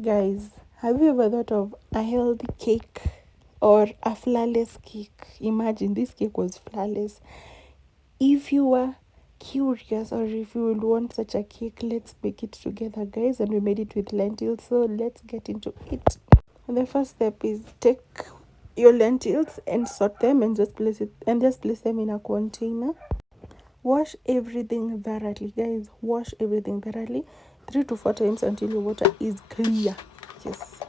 Guys, have you ever thought of a healthy cake or a flawless cake? Imagine this cake was flawless. If you were curious or if you would want such a cake, let's make it together, guys. And we made it with lentils, so let's get into it. And the first step is take your lentils and sort them and just place them in a container. Wash everything thoroughly, guys. Wash everything thoroughly 3 to 4 times until your water is clear. Yes.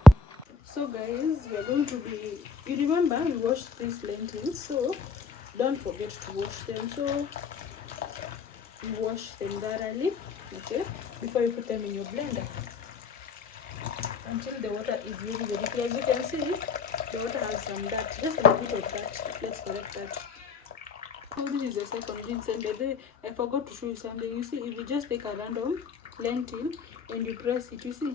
So guys, we are going to be, you remember we washed these lentils, so don't forget to wash them. So you wash them thoroughly, okay, before you put them in your blender until the water is very very clear. As you can see, the water has some dirt, just a bit of that. Let's correct that. So this is the second rinse, and by the way, I forgot to show you something. You see, if you just take a random lentil and you press it, you see,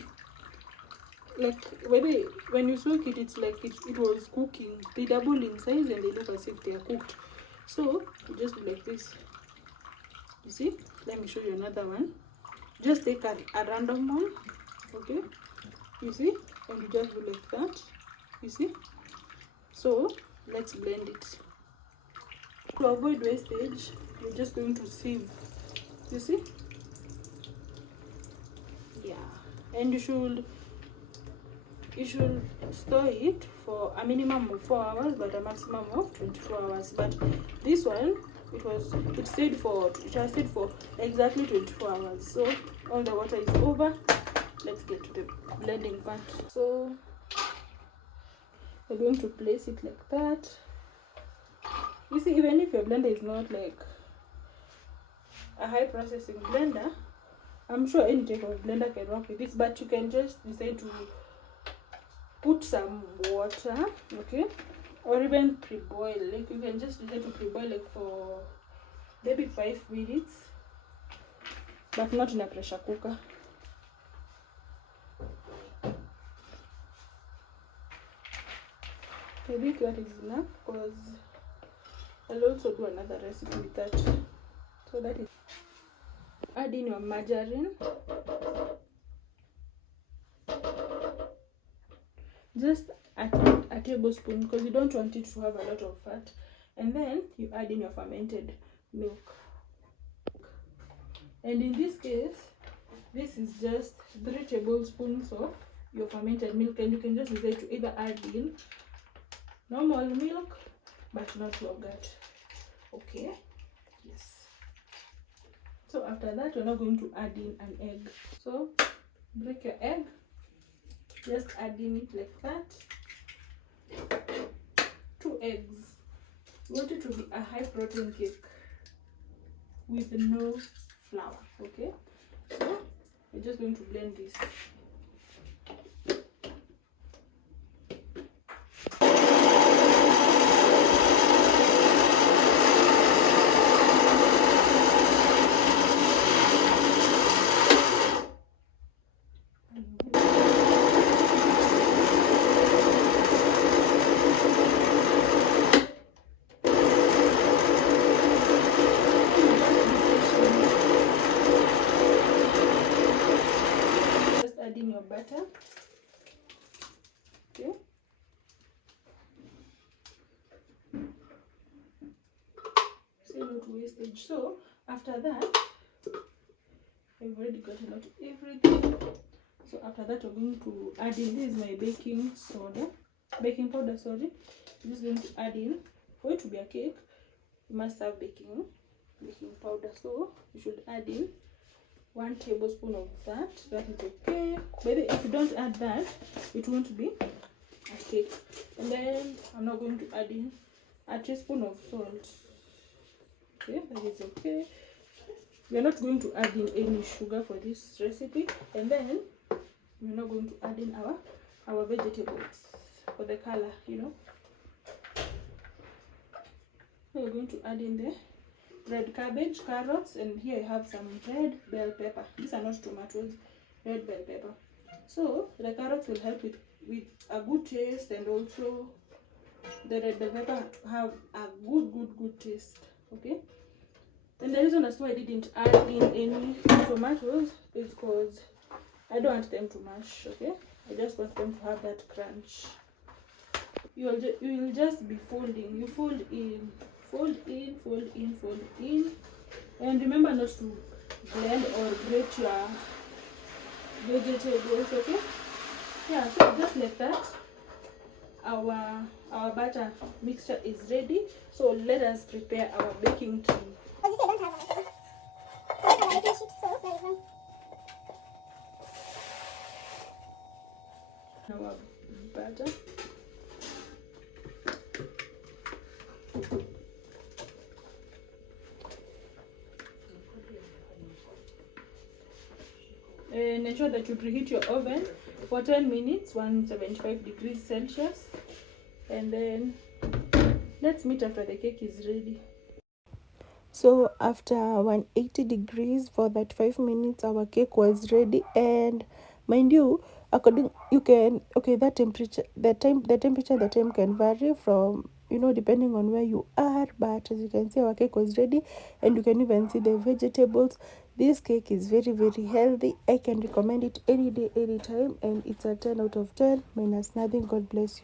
like when you soak it, it's like it was cooking. They double in size and they look as if they are cooked. So you just do like this. You see, let me show you another one. Just take a random one, okay, you see, and you just do like that, you see. So let's blend it. To avoid wastage, you're just going to sieve, you see. Yeah, and you should store it for a minimum of 4 hours but a maximum of 24 hours. But this one, it has stayed for exactly 24 hours. So all the water is over. Let's get to the blending part. So we're going to place it like that. You see, even if your blender is not like a high processing blender, I'm sure any type of blender can work with this, but you can just decide to put some water, okay, or even pre-boil. Like you can just decide to pre-boil like for maybe 5 minutes, but not in a pressure cooker. I think that is enough because I'll also do another recipe with that. So that is, add in your margarine, just a tablespoon, because you don't want it to have a lot of fat. And then you add in your fermented milk, and in this case this is just 3 tablespoons of your fermented milk, and you can just decide to either add in normal milk but not yogurt, okay. Yes. So after that, we're now going to add in an egg. So break your egg, just add in it like that. 2 eggs. You want it to be a high protein cake with no flour, okay. So we're just going to blend this. Adding your butter, okay. See, not wastage. So after that, I've already got a lot of everything. So after that, we're going to add in, this is my baking powder, sorry. I'm just going to add in, for it to be a cake, you must have baking powder. So you should add in 1 tablespoon of that. That is okay. But if you don't add that, it won't be a cake. And then I'm now going to add in a teaspoon of salt. Okay, that is okay. We are not going to add in any sugar for this recipe. And then we're now going to add in our vegetables for the color, you know. We're going to add in the red cabbage, carrots, and here I have some red bell pepper. These are not tomatoes, red bell pepper. So the carrots will help with a good taste, and also the red bell pepper have a good taste, okay. And the reason as why I didn't add in any tomatoes is because I don't want them to mash, okay. I just want them to have that crunch. You will just be folding. You fold in, fold in, fold in, fold in, and remember not to blend or grate your vegetables. Okay? Yeah. So just like that, our batter mixture is ready. So let us prepare our baking tray. Our batter. And ensure that you preheat your oven for 10 minutes, 175 degrees Celsius. And then let's meet after the cake is ready. So after 180 degrees for that 5 minutes, our cake was ready. And mind you, according you can that temperature, the time can vary from, depending on where you are. But as you can see, our cake was ready, and you can even see the vegetables. This cake is very, very healthy. I can recommend it any day, anytime, and it's a 10 out of 10 minus nothing. God bless you.